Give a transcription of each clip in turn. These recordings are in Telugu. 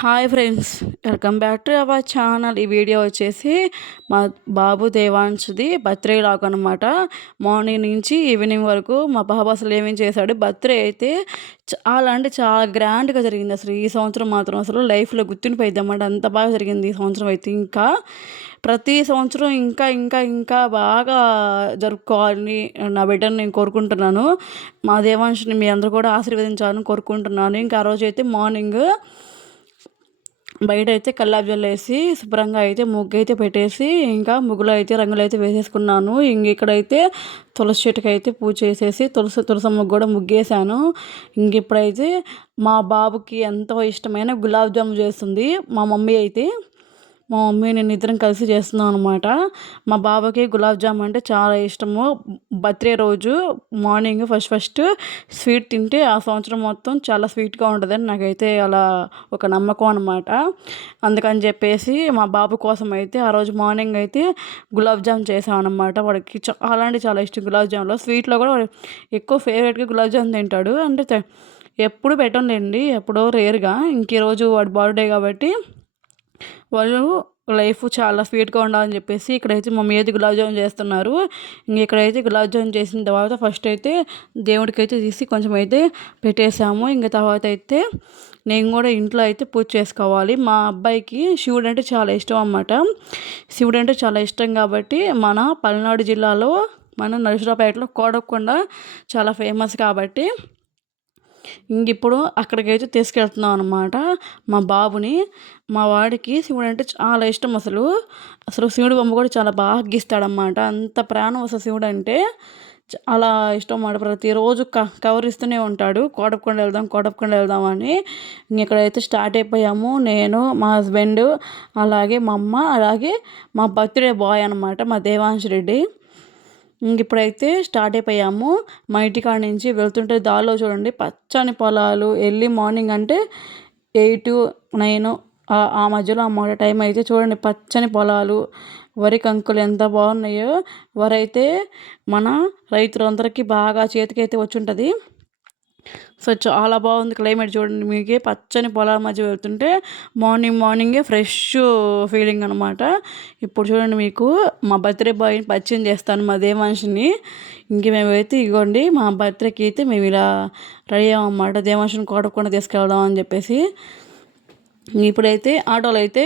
Hi friends welcome back to our channel ఈ వీడియో వచ్చేసి మా బాబు దేవాంశ్ది బర్త్డే లాగ్ అనమాట మార్నింగ్ నుంచి ఈవినింగ్ వరకు మా బాబు అసలు ఏమేమి చేశాడు? బర్త్డే అయితే చాలా అంటే చాలా గ్రాండ్గా జరిగింది అసలు. ఈ సంవత్సరం మాత్రం అసలు లైఫ్లో గుర్తుండిపోయింది అన్నమాట. అంత బాగా జరిగింది ఈ సంవత్సరం అయితే ఇంకా. ప్రతి సంవత్సరం ఇంకా ఇంకా ఇంకా బాగా జరుపుకోవాలని నా బిడ్డను నేను కోరుకుంటున్నాను. మా దేవాంశుని మీ అందరూ కూడా ఆశీర్వదించాలని కోరుకుంటున్నాను. ఇంకా ఆ రోజు అయితే మార్నింగ్ బయట అయితే కల్లాపు జల్లేసి శుభ్రంగా అయితే ముగ్గు అయితే పెట్టేసి ఇంకా ముగ్గులో అయితే రంగులు అయితే వేసేసుకున్నాను. ఇంక ఇక్కడైతే తులసి చెట్టుకి అయితే పూజ చేసేసి తులసి తులసమ్మ కూడా ముగ్గేసాను ఇంక ఇప్పుడైతే మా బాబుకి ఎంతో ఇష్టమైన గులాబ్ జాము చేస్తుంది. మా మమ్మీ అయితే మా మమ్మీ నేను ఇద్దరం కలిసి చేస్తున్నాం అనమాట మా బాబాకి గులాబ్ జామ్ అంటే చాలా ఇష్టము. బర్త్డే రోజు మార్నింగ్ ఫస్ట్ ఫస్ట్ స్వీట్ తింటే ఆ సంవత్సరం మొత్తం చాలా స్వీట్గా ఉంటుందని నాకైతే అలా ఒక నమ్మకం అనమాట అందుకని చెప్పేసి మా బాబు కోసం అయితే ఆ రోజు మార్నింగ్ అయితే గులాబ్ జామ్ చేసాం అనమాట వాడికి చాలా అంటే చాలా ఇష్టం గులాబ్ జామ్లో స్వీట్లో కూడా వాడు ఎక్కువ ఫేవరెట్గా గులాబ్ జామ్ తింటాడు. అంటే ఎప్పుడు పెట్టండి ఎప్పుడో రేర్గా. ఇంక ఈరోజు వాడి బర్త్డే కాబట్టి వాళ్ళు లైఫ్ చాలా స్వీట్గా ఉండాలని చెప్పేసి ఇక్కడైతే మమ్మీ అయితే గులాబ్ జామున్ చేస్తున్నారు. ఇంక ఇక్కడైతే గులాబ్ జామున్ చేసిన తర్వాత ఫస్ట్ అయితే దేవుడికి అయితే తీసి కొంచెం అయితే పెట్టేసాము. ఇంక తర్వాత అయితే నేను కూడా ఇంట్లో అయితే పూజ చేసుకోవాలి. మా అబ్బాయికి శివుడు అంటే చాలా ఇష్టం అన్నమాట. శివుడు అంటే చాలా ఇష్టం కాబట్టి మన పల్నాడు జిల్లాలో మన నరసరావుపేటలో కోడకొండ చాలా ఫేమస్ కాబట్టి ఇంక ఇప్పుడు అక్కడికైతే తీసుకెళ్తున్నాం అనమాట మా బాబుని మా వాడికి శివుడు అంటే చాలా ఇష్టం అసలు. అసలు శివుడు బొమ్మ కూడా చాలా బాగా గీస్తాడనమాట అంత ప్రాణం అసలు శివుడు అంటే చాలా ఇష్టం అన్నమాట. ప్రతిరోజు క కవర్ ఇస్తూనే ఉంటాడు. కోటపకొండ వెళ్దాం కోటపకొండ వెళ్దాం అని. ఇక్కడైతే స్టార్ట్ అయిపోయాము. నేను మా హస్బెండ్ అలాగే మా అమ్మ అలాగే మా బర్త్డే బాయ్ అనమాట మా దేవాంశ్ రెడ్డి. ఇప్పుడైతే స్టార్ట్ అయిపోయాము. మా ఇంటికాడ నుంచి వెళ్తుంటే దారిలో చూడండి పచ్చని పొలాలు ఎర్లీ మార్నింగ్ అంటే ఎయిట్ నైన్ ఆ మధ్యలో అన్నమాట టైం అయితే చూడండి పచ్చని పొలాలు వరి కంకులు ఎంత బాగున్నాయో. వరి అయితే మన రైతులందరికీ బాగా చేతికైతే వచ్చి ఉంటుంది సో చాలా బాగుంది క్లైమేట్ చూడండి మీకే. పచ్చని పొలాల మధ్య వెళ్తుంటే మార్నింగ్ మార్నింగే ఫ్రెష్ ఫీలింగ్ అనమాట ఇప్పుడు చూడండి మీకు మా బర్త్డే బాయ్ని పరిచయం చేస్తాను మా దేవాంశిని ఇంక మేమైతే ఇగోండి మా బర్త్డేకి అయితే మేము ఇలా రెడీ అయ్యామన్నమాట దేవాంశిని కోడకుండా తీసుకెళ్దాం అని చెప్పేసి. ఇప్పుడైతే ఆటోలో అయితే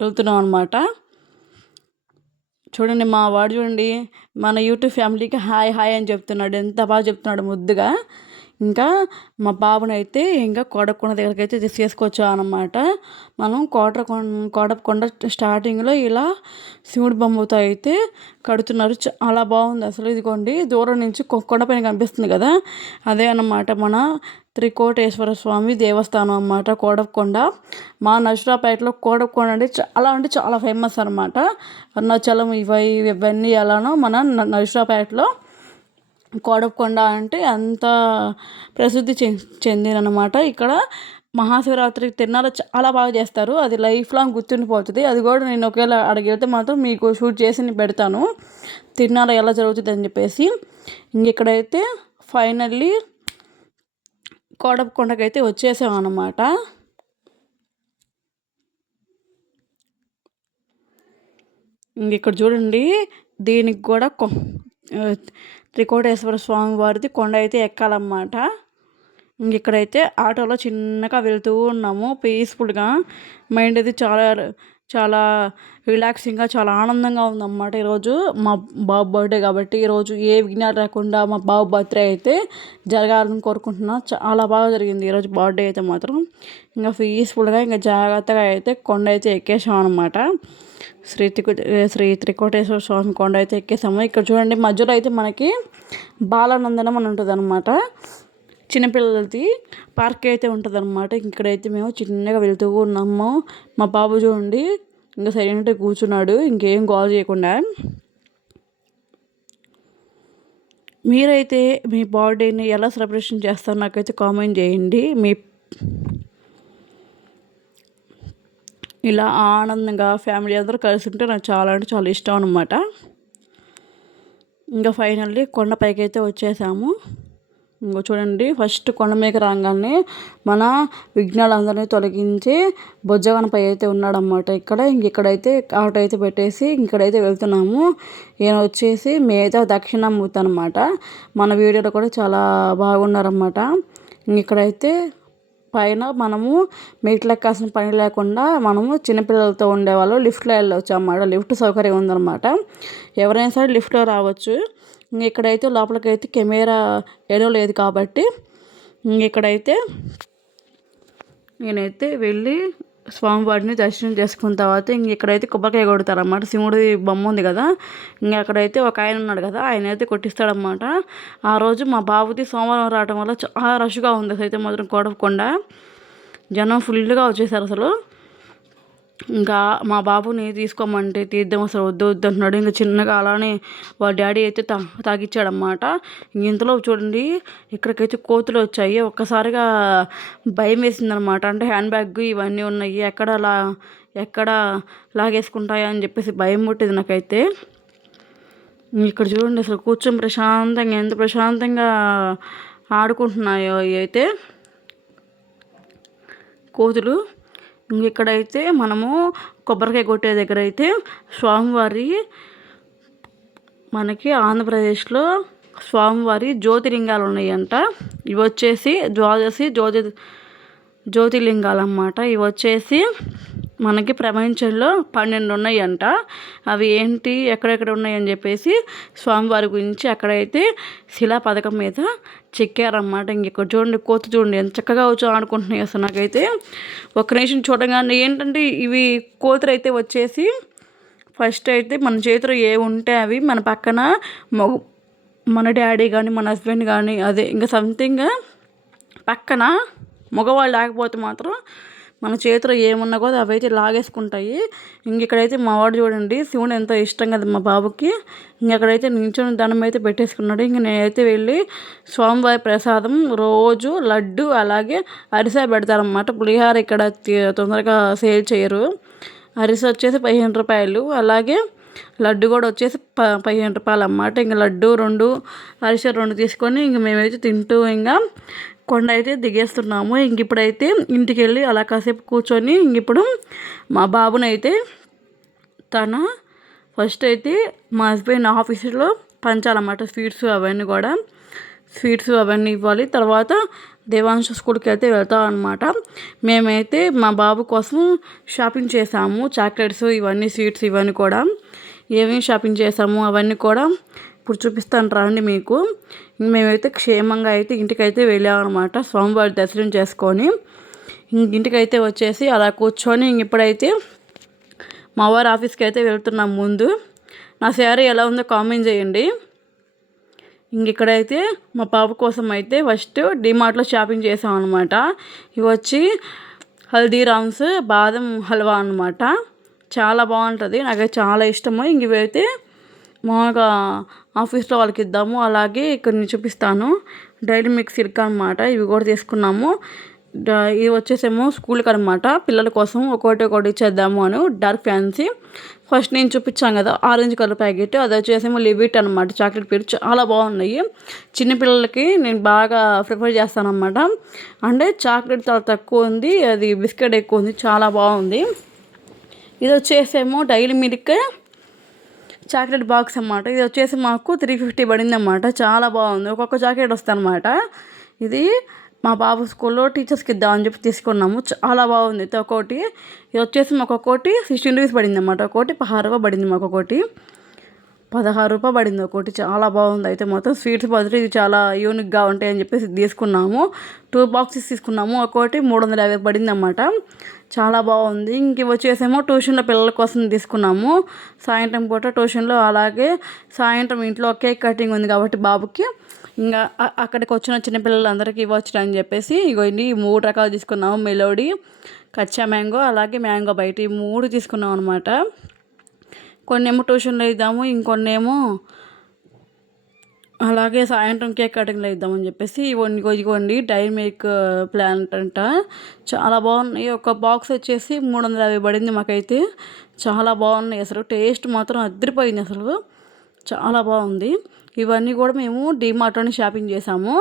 వెళ్తున్నాం అనమాట చూడండి మా వాడు చూడండి మన యూట్యూబ్ ఫ్యామిలీకి హాయ్ హాయ్ అని చెప్తున్నాడు. ఎంత బాగా చెప్తున్నాడు ముద్దుగా. ఇంకా మా బాబునైతే అయితే ఇంకా కోటకొండ దగ్గరికి అయితే తీసుకొచ్చామన్నమాట. మనం కోట కోటకొండ స్టార్టింగ్లో ఇలా శివుడి బొమ్మతో అయితే కడుతున్నారు. చాలా బాగుంది అసలు. ఇదిగోండి దూరం నుంచి కొండపైన కనిపిస్తుంది కదా? అదే అన్నమాట మన త్రికోటేశ్వర స్వామి దేవస్థానం అన్నమాట కోడపకొండ మా నర్సరాపేటలో కోడపకొండ అంటే చాలా అంటే చాలా ఫేమస్ అనమాట అరుణాచలం ఇవి ఇవన్నీ ఎలానో మన నర్సరాపేటలో కోడపకొండ అంటే అంత ప్రసిద్ధి చెందినమాట ఇక్కడ మహాశివరాత్రి తిరునాళ్ళు చాలా బాగా చేస్తారు. అది లైఫ్ లాంగ్ గుర్తుండిపోతుంది. అది కూడా నేను ఒకవేళ అడిగితే మాత్రం మీకు షూట్ చేసి పెడతాను. తిరునాళ్ళ ఎలా జరుగుతుంది అని చెప్పేసి. ఇంక ఇక్కడైతే ఫైనల్లీ కోడపకొండకైతే వచ్చేసాం అనమాట ఇంక ఇక్కడ చూడండి దీనికి కూడా త్రికోటేశ్వర స్వామి వారిది కొండ అయితే ఎక్కాలన్నమాట. ఇక్కడైతే ఆటోలో చిన్నగా వెళ్తూ ఉన్నాము. పీస్ఫుల్గా. మైండ్ అది చాలా చాలా రిలాక్సింగ్గా చాలా ఆనందంగా ఉందన్నమాట ఈరోజు. మా బాబు బర్త్డే కాబట్టి ఈరోజు ఏ విఘ్నాలు రాకుండా మా బాబు బర్త్డే అయితే జరగాలని కోరుకుంటున్నా. చాలా బాగా జరిగింది ఈరోజు బర్త్డే అయితే మాత్రం. ఇంకా పీస్ఫుల్గా ఇంకా జాగ్రత్తగా అయితే కొండ అయితే ఎక్కేసాం అనమాట శ్రీ త్రికు శ్రీ త్రికోటేశ్వర స్వామి కొండ అయితే ఎక్కేసాము. ఇక్కడ చూడండి మధ్యలో అయితే మనకి బాలానందనం అని ఉంటుంది అనమాట చిన్నపిల్లలది పార్క్ అయితే ఉంటుంది అనమాట ఇక్కడైతే మేము చిన్నగా వెళ్తూ ఉన్నాము. మా బాబు చూడండి ఇంకా సైలెంట్గా కూర్చున్నాడు ఇంకేం గోల్ చేయకుండా. మీరైతే మీ బర్త్డేని ఎలా సెలబ్రేషన్ చేస్తారో నాకైతే కామెంట్ చేయండి. మీ ఇలా ఆనందంగా ఫ్యామిలీ అందరూ కలిసి ఉంటే నాకు చాలా అంటే చాలా ఇష్టం అనమాట ఇంకా ఫైనల్లీ కొండపైకి అయితే వచ్చేసాము. ఇంకో చూడండి ఫస్ట్ కొండ మీద రాగానే మన విఘ్నాలందరినీ తొలగించి బొజ్జగనపై అయితే ఉన్నాడనమాట ఇక్కడ ఇంక ఇక్కడైతే ఆటో అయితే పెట్టేసి ఇక్కడైతే వెళ్తున్నాము. ఈయన వచ్చేసి మీద దక్షిణామూర్తి అనమాట మన వీడియోలో కూడా చాలా బాగున్నారన్నమాట. ఇక్కడైతే పైన మనము మెట్లు ఎక్కాల్సిన పని లేకుండా మనము చిన్నపిల్లలతో ఉండేవాళ్ళు లిఫ్ట్లో వెళ్ళవచ్చు అన్నమాట లిఫ్ట్ సౌకర్యం ఉందన్నమాట. ఎవరైనా సరే లిఫ్ట్లో రావచ్చు. ఇక్కడైతే లోపలికైతే కెమెరా ఏదో లేదు కాబట్టి ఇక్కడైతే నేనైతే వెళ్ళి స్వామివారిని దర్శనం చేసుకున్న తర్వాత ఇంక ఇక్కడైతే కొబ్బరికాయ కొడతారనమాట శివుడి బొమ్మ ఉంది కదా ఇంక అక్కడైతే ఒక ఆయన ఉన్నాడు కదా ఆయన అయితే కొట్టిస్తాడనమాట ఆ రోజు మా బాబుది సోమవారం రావడం వల్ల చాలా రష్గా ఉంది అయితే మాత్రం కొడవకుండా జనం ఫుల్గా వచ్చేసారు అసలు. ఇంకా మా బాబుని తీసుకోమంటే తీద్దాం అసలు వద్దు వద్దు అంటున్నాడు. ఇంకా చిన్నగా అలానే వాళ్ళ డాడీ అయితే తా తాగిచ్చాడనమాట ఇంతలో చూడండి ఇక్కడికైతే కోతులు వచ్చాయి. ఒక్కసారిగా భయం వేసిందనమాట అంటే హ్యాండ్ బ్యాగ్ ఇవన్నీ ఉన్నాయి ఎక్కడ లా ఎక్కడ లాగేసుకుంటాయా అని చెప్పేసి భయం పుట్టేది నాకైతే. ఇక్కడ చూడండి అసలు కూర్చొని ప్రశాంతంగా ఎంత ప్రశాంతంగా ఆడుకుంటున్నాయో అయితే కోతులు. ఇక్కడైతే మనము కొబ్బరికాయ కొట్టే దగ్గర అయితే స్వామివారి మనకి ఆంధ్రప్రదేశ్లో స్వామివారి జ్యోతిలింగాలు ఉన్నాయంట ఇవి వచ్చేసి ద్వాదశి జ్యోతి జ్యోతిలింగాలు అన్నమాట ఇవి వచ్చేసి మనకి ప్రపంచంలో పన్నెండు ఉన్నాయంట. అవి ఏంటి ఎక్కడెక్కడ ఉన్నాయని చెప్పేసి స్వామివారి గురించి అక్కడైతే శిలా పథకం మీద చెక్కారన్నమాట. ఇంక ఇక్కడ చూడండి కోత చూడండి ఎంత చక్కగా వచ్చి ఆడుకుంటున్నాయి అసలు నాకైతే. ఒక నిమిషం చూడగానే ఏంటంటే ఇవి కోతులు అయితే వచ్చేసి ఫస్ట్ అయితే మన చేతిలో ఏ ఉంటే అవి మన పక్కన మగ మన డాడీ కానీ మన హస్బెండ్ కానీ అదే ఇంకా సంథింగ్ పక్కన మగవాళ్ళు లేకపోతే మాత్రం మన చేతిలో ఏమున్నా కూడా అవి అయితే లాగేసుకుంటాయి ఇంకెక్కడైతే మా వాడు చూడండి శివుడు ఎంతో ఇష్టం కదా మా బాబుకి. ఇంకెక్కడైతే నించుని దండం అయితే పెట్టేసుకున్నాడు. ఇంక నేనైతే వెళ్ళి స్వామివారి ప్రసాదం రోజు లడ్డు అలాగే అరిసె పెడతారన్నమాట. పులిహార ఇక్కడ తొందరగా సేల్ చేయరు. అరిసె వచ్చేసి పదిహేను రూపాయలు. అలాగే లడ్డు కూడా వచ్చేసి ప పదిహేను రూపాయలు అన్నమాట. ఇంకా లడ్డు రెండు అరిసె రెండు తీసుకొని ఇంక మేమైతే తింటూ ఇంకా కొండ అయితే దిగేస్తున్నాము. ఇంక ఇప్పుడైతే ఇంటికి వెళ్ళి అలా కాసేపు కూర్చొని ఇంక ఇప్పుడు మా బాబునైతే తన ఫస్ట్ అయితే మా హస్బెండ్ ఆఫీసులో పంచాలన్నమాట. స్వీట్స్ అవన్నీ కూడా. స్వీట్స్ అవన్నీ ఇవ్వాలి. తర్వాత దేవాంశ స్కూల్కి అయితే వెళ్తాం అనమాట మేమైతే మా బాబు కోసం షాపింగ్ చేసాము. చాక్లెట్స్ ఇవన్నీ స్వీట్స్ ఇవన్నీ కూడా. ఏమేమి షాపింగ్ చేసాము అవన్నీ కూడా ఇప్పుడు చూపిస్తాను రండి మీకు. మేమైతే క్షేమంగా అయితే ఇంటికైతే వెళ్ళామన్నమాట స్వామివారి దర్శనం చేసుకొని. ఇంటికైతే వచ్చేసి అలా కూర్చొని ఇప్పుడైతే మా వారి ఆఫీస్కి అయితే వెళ్తున్నాం ముందు. నా శారీ ఎలా ఉందో కామెంట్ చేయండి. ఇంక ఇక్కడైతే మా పాప కోసం అయితే ఫస్ట్ డిమార్ట్లో షాపింగ్ చేసాం అనమాట ఇవి వచ్చి హల్దీరామ్స్ బాదం హల్వా అనమాట చాలా బాగుంటుంది. నాకు చాలా ఇష్టము. ఇంక ఇవైతే మామూలుగా ఆఫీస్లో వాళ్ళకి ఇద్దాము అలాగే ఇక్కడ నేను చూపిస్తాను. డైలీ మిక్స్ సిల్క్ అనమాట ఇవి కూడా తీసుకున్నాము. ఇది వచ్చేసేమో స్కూల్కి అనమాట పిల్లల కోసం ఒకటి ఒకటి ఇచ్చేద్దాము అని. Dark fancy. ఫస్ట్ నేను చూపించాను కదా ఆరెంజ్ కలర్ ప్యాకెట్. అది వచ్చేసేమో లిబిట్ అనమాట చాక్లెట్ పేరు చాలా బాగున్నాయి. చిన్నపిల్లలకి నేను బాగా ప్రిఫర్ చేస్తాను అనమాట అంటే చాక్లెట్ చాలా తక్కువ ఉంది. అది బిస్కెట్ ఎక్కువ ఉంది. చాలా బాగుంది. ఇది వచ్చేసేమో డైలీ మిల్క్. చాక్లెట్ బాక్స్ అనమాట ఇది వచ్చేసి మాకు త్రీ ఫిఫ్టీ పడింది అనమాట చాలా బాగుంది. ఒక్కొక్క చాక్లెట్ వస్తుంది అనమాట ఇది మా బాబు స్కూల్లో టీచర్స్కి ఇద్దామని చెప్పి తీసుకున్నాము. చాలా బాగుంది. ఒక్కొక్కటి ఇది వచ్చేసి మాకు ఒక్కోటి సిక్స్టీన్ రూపీస్ పడింది అనమాట ఒకటి పదహారు రూపాయ పడింది మాకు ఒకటి పదహారు రూపాయ పడింది ఒకటి చాలా బాగుంది. అయితే మొత్తం స్వీట్స్ బదులు ఇది చాలా యూనిక్గా ఉంటాయని చెప్పేసి తీసుకున్నాము. టూ బాక్సెస్ తీసుకున్నాము. ఒక్కోటి మూడు వందల యాభై పడింది అనమాట చాలా బాగుంది. ఇంక వచ్చేసేమో ట్యూషన్లో పిల్లల కోసం తీసుకున్నాము. సాయంత్రం పూట ట్యూషన్లో అలాగే సాయంత్రం ఇంట్లో కేక్ కటింగ్ ఉంది కాబట్టి బాబుకి ఇంకా అక్కడికి వచ్చిన చిన్న పిల్లలందరికీ ఇవ్వచ్చు అని చెప్పేసి ఇగో ఇన్ని మూడు రకాలు తీసుకున్నాము. మెలోడీ కచ్చా మ్యాంగో అలాగే మ్యాంగో బయట ఈ మూడు తీసుకున్నాం అనమాట కొన్ని ఏమో ట్యూషన్లో ఇద్దాము ఇంకొన్నేమో అలాగే సాయంత్రం కేక్ కటింగ్లో ఇద్దామని చెప్పేసి ఇవ్వండి ఇదిగోండి డై మేక్ ప్లాంట్ అంట. చాలా బాగున్నాయి. ఒక బాక్స్ వచ్చేసి మూడు వందల యాభై పడింది మాకైతే. చాలా బాగున్నాయి. అసలు టేస్ట్ మాత్రం అదిరిపోయింది అసలు. చాలా బాగుంది. ఇవన్నీ కూడా మేము డీమార్ట్లోనే షాపింగ్ చేసాము.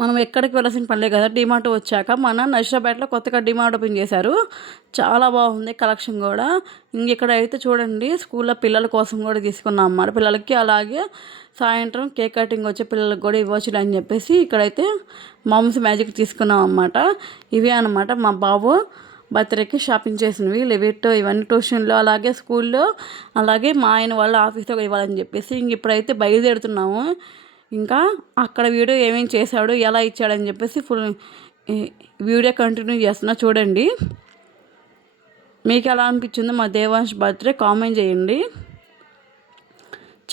మనం ఎక్కడికి వెళ్ళాల్సిన పనిలే కదా. డిమార్ట్ వచ్చాక మన నర్సాపేటలో కొత్తగా డిమార్ట్ ఓపెన్ చేశారు. చాలా బాగుంది కలెక్షన్ కూడా. ఇంక ఇక్కడ అయితే చూడండి స్కూల్లో పిల్లల కోసం కూడా తీసుకున్నాం అన్నమాట. పిల్లలకి అలాగే సాయంత్రం కేక్ కటింగ్ వచ్చే పిల్లలకు కూడా ఇవ్వచ్చు అని చెప్పేసి ఇక్కడైతే మమ్స్ మ్యాజిక్ తీసుకున్నాం అన్నమాట. ఇవే అనమాట మా బాబు బర్త్డేకి షాపింగ్ చేసినవి. లివిట్ ఇవన్నీ ట్యూషన్లో అలాగే స్కూల్లో అలాగే మా ఆయన వాళ్ళ ఆఫీస్లో ఇవ్వాలని చెప్పేసి ఇంక ఇప్పుడైతే బయలుదేరుతున్నాము. ఇంకా అక్కడ వీడియో ఏమేమి చేశాడు ఎలా ఇచ్చాడని చెప్పేసి ఫుల్ వీడియో కంటిన్యూ చేస్తున్నా చూడండి. మీకు ఎలా అనిపించిందో మా దేవాంశ్ బర్త్డే కామెంట్ చేయండి.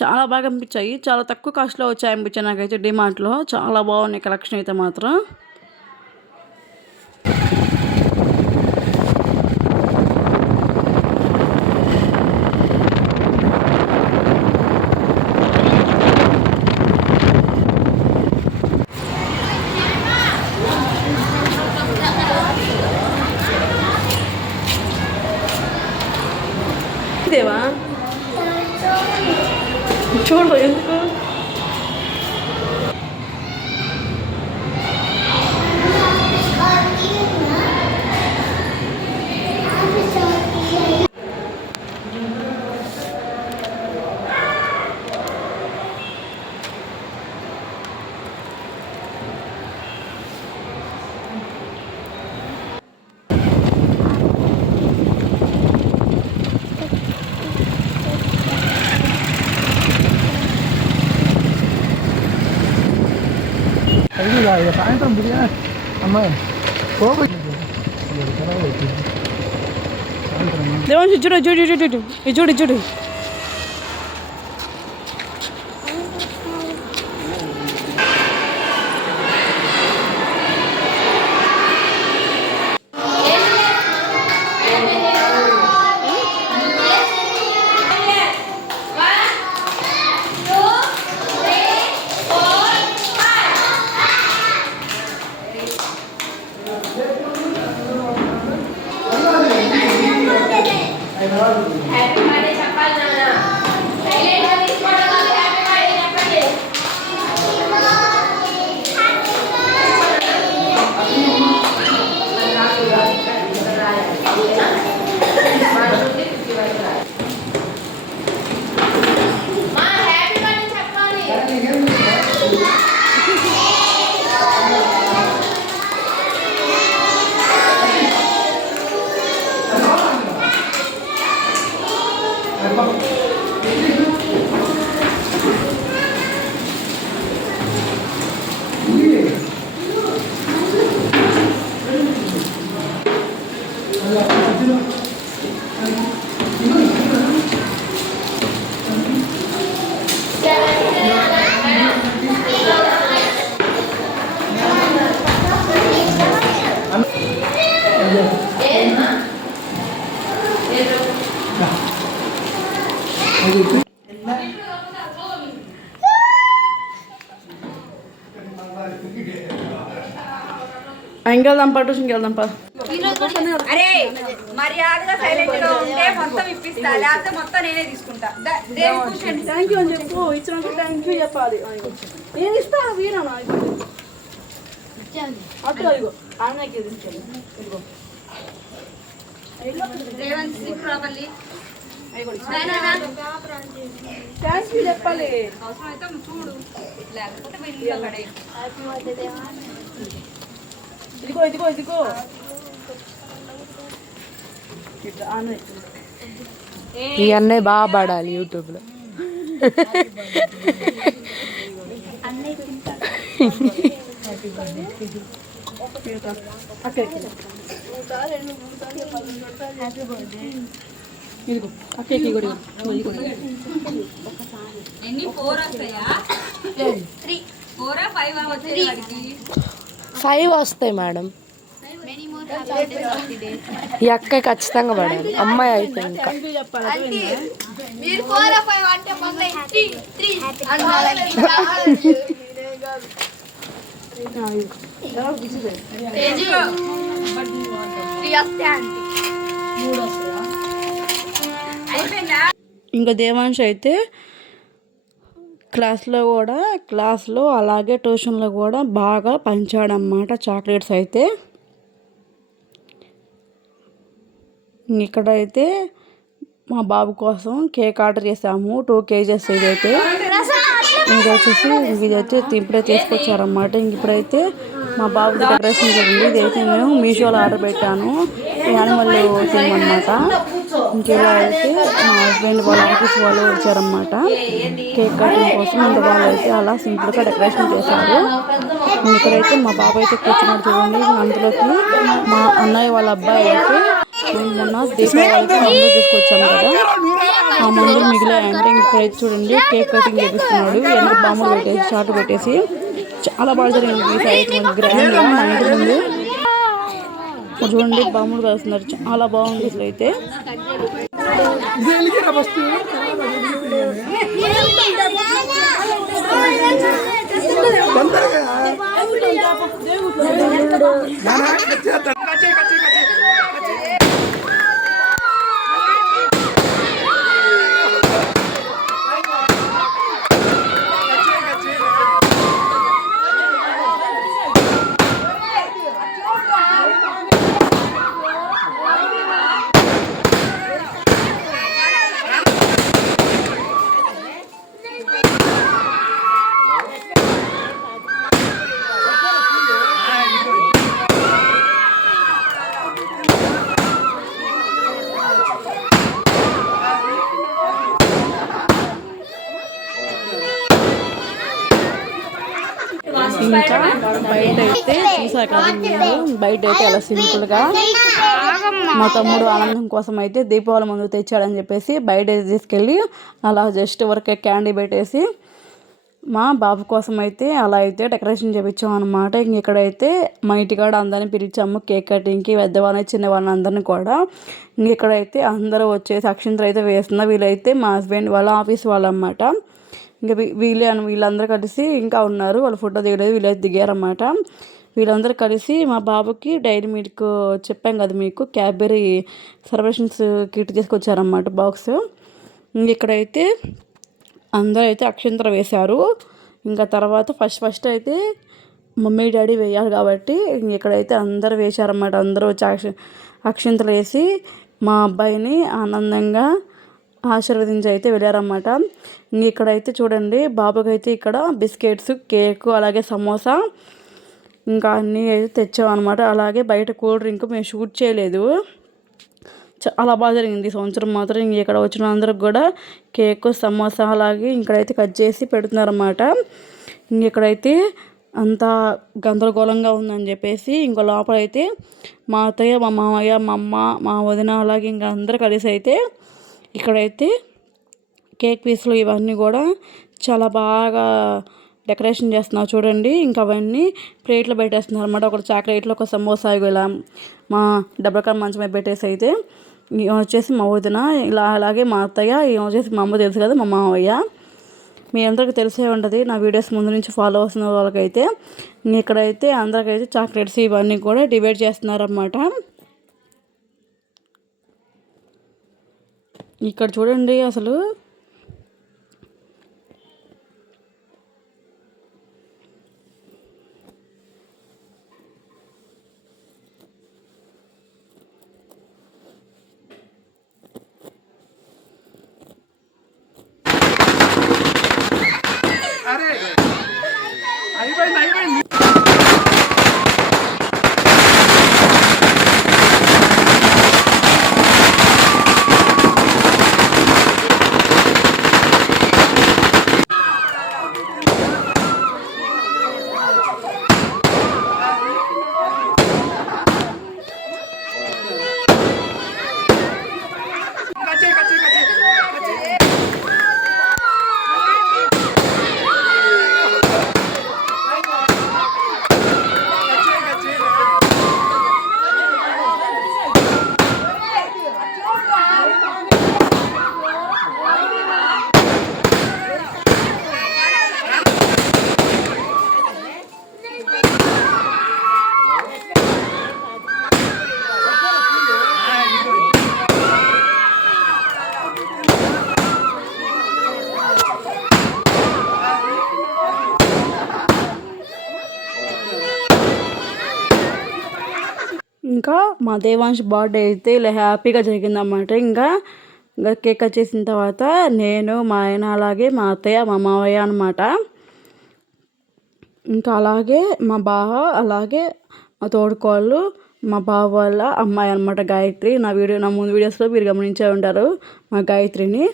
చాలా బాగా అనిపించాయి. చాలా తక్కువ కాస్ట్లో వచ్చాయి అనిపించాయి నాకైతే డిమార్ట్లో చాలా బాగున్నాయి కలెక్షన్ అయితే మాత్రం దేవా చూడు ఎందుకు ఇది కాదు సాయంత్రం బిర్యానీ అమ్మాయి పోగు సాయంత్రం దేవాంశ్ చూడు చూడు ఇంకెళ్దాం పా ట్యూషన్కి వెళ్దాం పా అరే మర్యాదగా సైలెంట్గా ఉంటే మొత్తం ఇప్పిస్తా లేకపోతే మొత్తం నేనే తీసుకుంటా. థ్యాంక్ యూ అని చెప్పు. ఇచ్చినందుకు థ్యాంక్ యూ చెప్పాలి. నేను ఇస్తా వీరా అట్లా ఇగో. ఇదిగో. Revanth slip properly thank you చెప్పాలి. అవసరమైతే చూడు. లేకపోతే ఇదిగో ఇదిగో ఇదిగో. ఈ అన్నయ్య బాగా పడాలి యూట్యూబ్లో అక్క ఎక్కింది. ఇదిగో అక్క ఎక్కి కూడా ఇదిగో. ఇదిగో, ఇదిగో. ఎన్ని? ఫోర్ వస్తాయా? త్రీ ఫోరా? ఫైవ్ వస్తాయి మేడం. ఈ అక్క ఖచ్చితంగా పడాలి. అమ్మాయి అయితే ఇంకా? మీరు ఇంకా దేవాంశ్ అయితే క్లాస్లో కూడా క్లాస్లో అలాగే ట్యూషన్లో కూడా బాగా పంచాడన్నమాట చాక్లెట్స్ అయితే. ఇక్కడైతే మా బాబు కోసం కేక్ ఆర్డర్ చేసాము టూ కేజెస్ ఇదైతే. ఇది వచ్చేసి ఇదైతే ఇప్పుడే తీసుకొచ్చారన్నమాట. ఇంక ఇప్పుడైతే మా బాబుకి డెకరేషన్ జరిగింది. ఇదైతే నేను మీషోలో ఆర్డర్ పెట్టాను. యానిమల్ థీమ్ అనమాట ఇంకెలా అయితే మా హస్బెండ్ వాళ్ళ ఆఫీస్ వాళ్ళు వచ్చారన్నమాట. కేక్ కటింగ్ కోసం ఇంత వాళ్ళు అయితే అలా సింపుల్గా డెకరేషన్ చేశారు. ఇక్కడైతే మా బాబు అయితే కూర్చున్నాడు చూడండి. అందులోకి మా అన్నయ్య వాళ్ళ అబ్బాయి అయితే మొన్న దీపావళికి తీసుకొచ్చాము కదా. ఆ మందులు మిగిలాయంటే ఇక్కడైతే చూడండి కేక్ కటింగ్ చేపిస్తున్నాడు ఎన్నో బాంబులు పెట్టేసి చాటు పెట్టేసి చాలా బాగా జరిగింది ఈ గ్రాండ్ మా ఇంటి ముందు ఇప్పుడు చూడండి బాంబులు వేస్తున్నారు చాలా బాగుంది అసలు అయితే తొందరగా నానా, కచ్చేస్తాను. కచ్చే, కచ్చే, కచ్చే, కచ్చే. ఇంకా బయట అయితే చూసారు కదా మీరు బయట అయితే అలా సింపుల్గా మా తమ్ముడు ఆనందం కోసం అయితే దీపావళి ముందు తెచ్చాడని చెప్పేసి బయట తీసుకెళ్ళి అలా జస్ట్ వరకే క్యాండీ పెట్టేసి మా బాబు కోసం అయితే అలా అయితే డెకరేషన్ చేపించాం అనమాట ఇంక ఇక్కడైతే మా ఇంటికాడ అందరిని పిలిచాము కేక్ కటింగ్కి పెద్దవాళ్ళని చిన్నవాళ్ళని అందరిని కూడా. ఇంక ఇక్కడైతే అందరూ వచ్చేసి అక్షింతలు అయితే వేస్తున్నా వీళ్ళైతే మా హస్బెండ్ వాళ్ళ ఆఫీస్ వాళ్ళు అనమాట ఇంకా వీ- వీళ్ళే వీళ్ళందరూ కలిసి ఇంకా ఉన్నారు. వాళ్ళు ఫోటో దిగలేదు వీళ్ళైతే దిగారన్నమాట. వీళ్ళందరూ కలిసి మా బాబుకి డైరీ మిల్క్ చెప్పాం కదా మీకు క్యాడ్బెరీ సెలబ్రేషన్స్ కిట్ తీసుకొచ్చారన్నమాట బాక్స్. ఇక్కడైతే అందరూ అయితే అక్షంతలు వేశారు. ఇంకా తర్వాత ఫస్ట్ ఫస్ట్ అయితే మమ్మీ డాడీ వేయాలి కాబట్టి ఇక్కడైతే అందరూ వేశారన్నమాట. అందరూ వచ్చి అక్ష అక్షంతలు వేసి మా అబ్బాయిని ఆనందంగా ఆశీర్వదించి అయితే వెళ్ళారన్నమాట. ఇంక ఇక్కడైతే చూడండి బాబుకి అయితే ఇక్కడ బిస్కెట్స్ కేక్ అలాగే సమోసా ఇంకా అన్నీ అయితే తెచ్చామన్నమాట. అలాగే బయట కూల్ డ్రింక్ మేము షూట్ చేయలేదు. చాలా బాగా జరిగింది ఈ సంవత్సరం మాత్రం. ఇంక ఇక్కడ వచ్చిన అందరికి కూడా కేక్ సమోసా అలాగే ఇక్కడైతే కట్ చేసి పెడుతున్నారన్నమాట. ఇంక ఇక్కడైతే అంతా గందరగోళంగా ఉందని చెప్పేసి ఇంకో లోపల అయితే మా అత్తయ్య మా మామయ్య మా అమ్మ మా వదిన అలాగే ఇంకా అందరు కలిసి అయితే ఇక్కడైతే కేక్ పీసులు ఇవన్నీ కూడా చాలా బాగా డెకరేషన్ చేస్తున్నారు చూడండి. ఇంకా అవన్నీ ప్లేట్లో పెట్టేస్తున్నారు అనమాట ఒక చాక్లెట్లు ఒక సమోసా ఇలా మా డబ్బలకాయ మంచం మీద పెట్టేసి అయితే వచ్చేసి మా వదిన ఇలా అలాగే మా అత్తయ్య వచ్చేసి మా అమ్మ తెలుసు కదా మా మామయ్య మీ అందరికీ తెలిసే ఉంటుంది. నా వీడియోస్ ముందు నుంచి ఫాలో అవుతున్న వాళ్ళకైతే. ఇక్కడైతే అందరికైతే చాక్లెట్స్ ఇవన్నీ కూడా డివైడ్ చేస్తున్నారన్నమాట. ఇక్కడ చూడండి అసలు ఇంకా మా దేవాంశ్ బర్త్డే అయితే ఇలా హ్యాపీగా జరిగిందన్నమాట. ఇంకా ఇంకా కేక్ కట్ చేసిన తర్వాత నేను మా ఆయన అలాగే మా అత్తయ్య మా మావయ్య అనమాట ఇంకా అలాగే మా బావ అలాగే మా తోడుకోళ్ళు మా బావ వాళ్ళ అమ్మాయి అనమాట గాయత్రి. నా వీడియో నా ముందు వీడియోస్లో మీరు గమనించే ఉంటారు మా గాయత్రిని.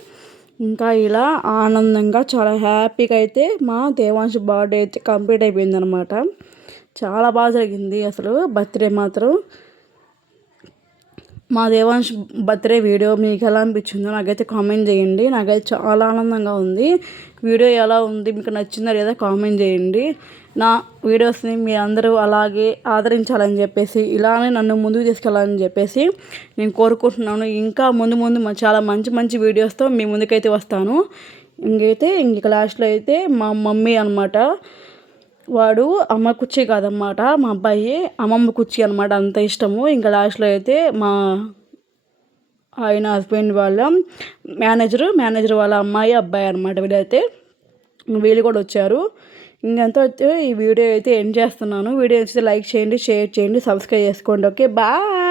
ఇంకా ఇలా ఆనందంగా చాలా హ్యాపీగా అయితే మా దేవాంశ్ బర్త్డే అయితే కంప్లీట్ అయిపోయింది అనమాట చాలా బాగా జరిగింది అసలు బర్త్డే మాత్రం. మా దేవాంశ్ బర్త్డే వీడియో మీకు ఎలా అనిపించిందో నాకైతే కామెంట్ చేయండి. నాకైతే చాలా ఆనందంగా ఉంది. వీడియో ఎలా ఉంది మీకు నచ్చిందా లేదా కామెంట్ చేయండి. నా వీడియోస్ని మీ అందరూ అలాగే ఆదరించాలని చెప్పేసి ఇలానే నన్ను ముందుకు తీసుకెళ్ళాలని చెప్పేసి నేను కోరుకుంటున్నాను. ఇంకా ముందు ముందు చాలా మంచి మంచి వీడియోస్తో మీ ముందుకైతే వస్తాను. ఇంకైతే ఇంక లాస్ట్లో అయితే మా మమ్మీ అనమాట వాడు అమ్మ కుర్చీ కాదనమాట మా అబ్బాయి అమ్మమ్మ కుర్చీ అనమాట అంత ఇష్టము. ఇంకా లాస్ట్లో అయితే మా ఆయన హస్బెండ్ వాళ్ళ మేనేజరు మేనేజర్ వాళ్ళ అమ్మాయి అబ్బాయి అనమాట వీళ్ళైతే. వీళ్ళు కూడా వచ్చారు. ఇంకంతా అయితే ఈ వీడియో అయితే ఎండ్ చేస్తున్నాను. వీడియో నచ్చితే లైక్ చేయండి షేర్ చేయండి సబ్స్క్రైబ్ చేసుకోండి. Okay bye!